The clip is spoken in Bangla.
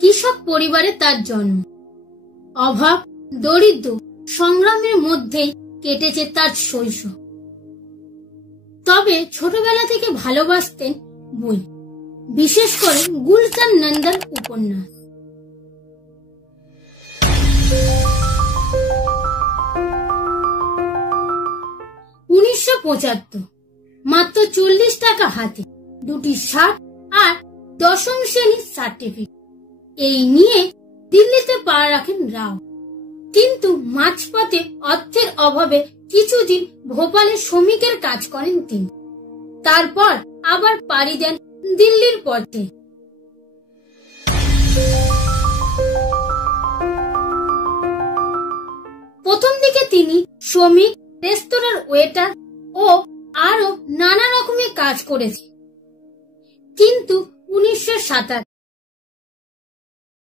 কৃষক পরিবারে তার জন্ম। অভাব দরিদ্র সংগ্রামের মধ্যেই কেটেছে তার শৈশব। তবে ছোটবেলা থেকে ভালোবাসতেন বই, বিশেষ করে গুলশান নন্দন উপন্যাস। মাত্র 40 টাকা হাতে, 2টি শার্ট আর 10ম শ্রেণীর সার্টিফিকেট, এই নিয়ে দিল্লিতে পা রাখেন রাও। কিন্তু মাঝপথে অর্থের অভাবে কিছুদিন ভোপালে শ্রমিকের কাজ করেন তিনি। তারপর আবার পাড়ি দেন দিল্লির পথে। প্রথম দিকে তিনি শ্রমিক, রেস্তোরাঁর ওয়েটার ও আরো নানা রকমের কাজ করেছেন। কিন্তু 1977